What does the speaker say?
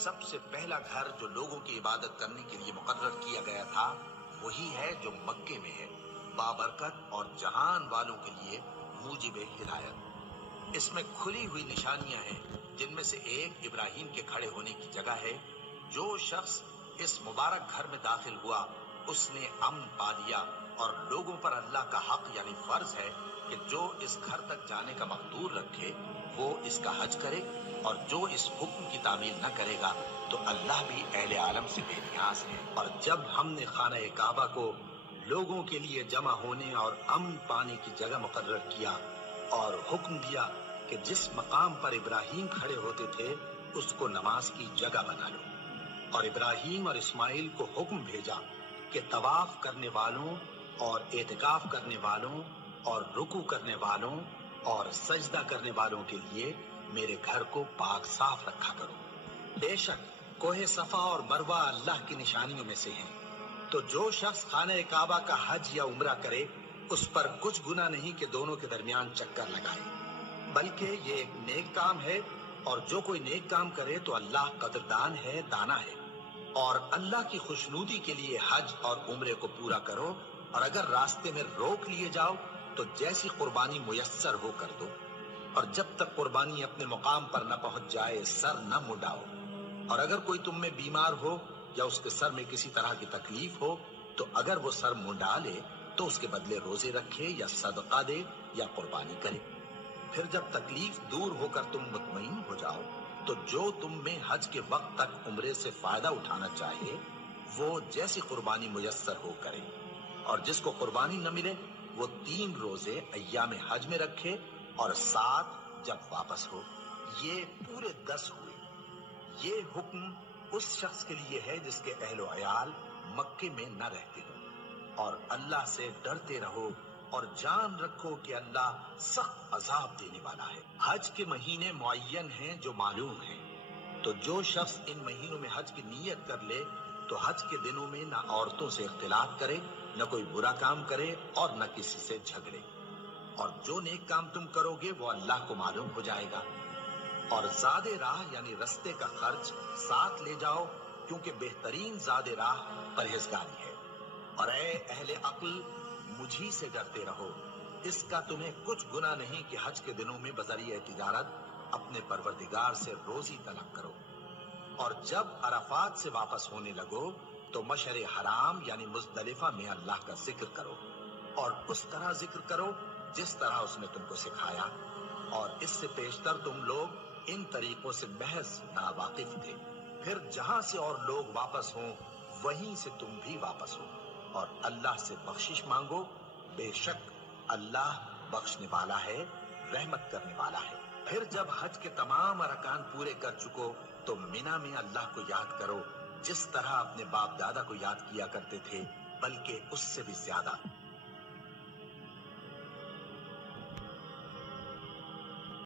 سب سے پہلا گھر جو لوگوں کی عبادت کرنے کے لیے مقرر کیا گیا تھا وہی ہے جو مکے میں ہے، بابرکت اور جہان والوں کے لیے موجب ہدایت۔ اس میں کھلی ہوئی نشانیاں ہیں، جن میں سے ایک ابراہیم کے کھڑے ہونے کی جگہ ہے۔ جو شخص اس مبارک گھر میں داخل ہوا اس نے امن پا لیا، اور لوگوں پر اللہ کا حق یعنی فرض ہے کہ جو اس گھر تک جانے کا مقدور رکھے وہ اس کا حج کرے، اور جو اس حکم کی تعمیل نہ کرے گا تو اللہ بھی اہل عالم سے بے نیاز ہے۔ اور جب ہم نے خانہ کعبہ کو لوگوں کے لیے جمع ہونے اور امن پانے کی جگہ مقرر کیا اور حکم دیا کہ جس مقام پر ابراہیم کھڑے ہوتے تھے اس کو نماز کی جگہ بنا لو، اور ابراہیم اور اسماعیل کو حکم بھیجا کہ طواف کرنے والوں اور اعتکاف کرنے والوں اور رکوع کرنے والوں اور سجدہ کرنے والوں کے لیے میرے گھر کو پاک صاف رکھا کرو۔ بے شک کوہ صفا اور مروہ اللہ کی نشانیوں میں سے ہیں، تو جو شخص خانہ کعبہ کا حج یا عمرہ کرے اس پر کچھ گناہ نہیں کہ دونوں کے درمیان چکر لگائے، بلکہ یہ ایک نیک کام ہے، اور جو کوئی نیک کام کرے تو اللہ قدردان ہے، دانا ہے۔ اور اللہ کی خوشنودی کے لیے حج اور عمرے کو پورا کرو، اور اگر راستے میں روک لیے جاؤ تو جیسی قربانی میسر ہو کر دو، اور جب تک قربانی اپنے مقام پر نہ پہنچ جائے سر نہ مڈاؤ۔ اور اگر کوئی تم میں بیمار ہو یا اس کے سر میں کسی طرح کی تکلیف ہو تو اگر وہ سر منڈا لے تو اس کے بدلے روزے رکھے یا صدقہ دے یا قربانی کرے۔ پھر جب تکلیف دور ہو کر تم مطمئن ہو جاؤ تو جو تم میں حج کے وقت تک عمرے سے فائدہ اٹھانا چاہے وہ جیسی قربانی میسر ہو کرے، اور جس کو قربانی نہ ملے وہ 3 روزے ایام حج میں رکھے اور 7 جب واپس ہو۔ یہ پورے 10 ہوئے۔ یہ حکم اس شخص کے لیے ہے جس کے اہل و عیال مکے میں نہ رہتے ہوں۔ اور اللہ سے ڈرتے رہو اور جان رکھو کہ اللہ سخت عذاب دینے والا ہے۔ حج کے مہینے معین ہیں جو معلوم ہیں، تو جو شخص ان مہینوں میں حج کی نیت کر لے تو حج کے دنوں میں نہ عورتوں سے اختلاط کرے، نہ کوئی برا کام کرے اور نہ کسی سے جھگڑے، اور جو نیک کام تم کرو گے وہ اللہ کو معلوم ہو جائے گا۔ اور زاد راہ یعنی رستے کا خرچ ساتھ لے جاؤ، کیونکہ بہترین زاد راہ پرہیزگاری ہے۔ اور اے اہل عقل مجھی سے ڈرتے رہو، اس کا تمہیں کچھ گناہ نہیں کہ حج کے دنوں میں بذریعہ تجارت اپنے پروردگار سے روزی طلب کرو۔ اور جب عرفات سے واپس ہونے لگو تو مشعر حرام یعنی مزدلفہ میں اللہ کا ذکر کرو، اور اس طرح ذکر کرو جس طرح اس نے تم کو سکھایا، اور اس سے پیشتر تم لوگ ان طریقوں سے محض ناواقف تھے۔ پھر جہاں سے اور لوگ واپس ہوں وہیں سے تم بھی واپس ہو، اور اللہ سے بخشش مانگو، بے شک اللہ بخشنے والا ہے، رحمت کرنے والا ہے۔ پھر جب حج کے تمام ارکان پورے کر چکو تو مینا میں اللہ کو یاد کرو جس طرح اپنے باپ دادا کو یاد کیا کرتے تھے، بلکہ اس سے بھی زیادہ۔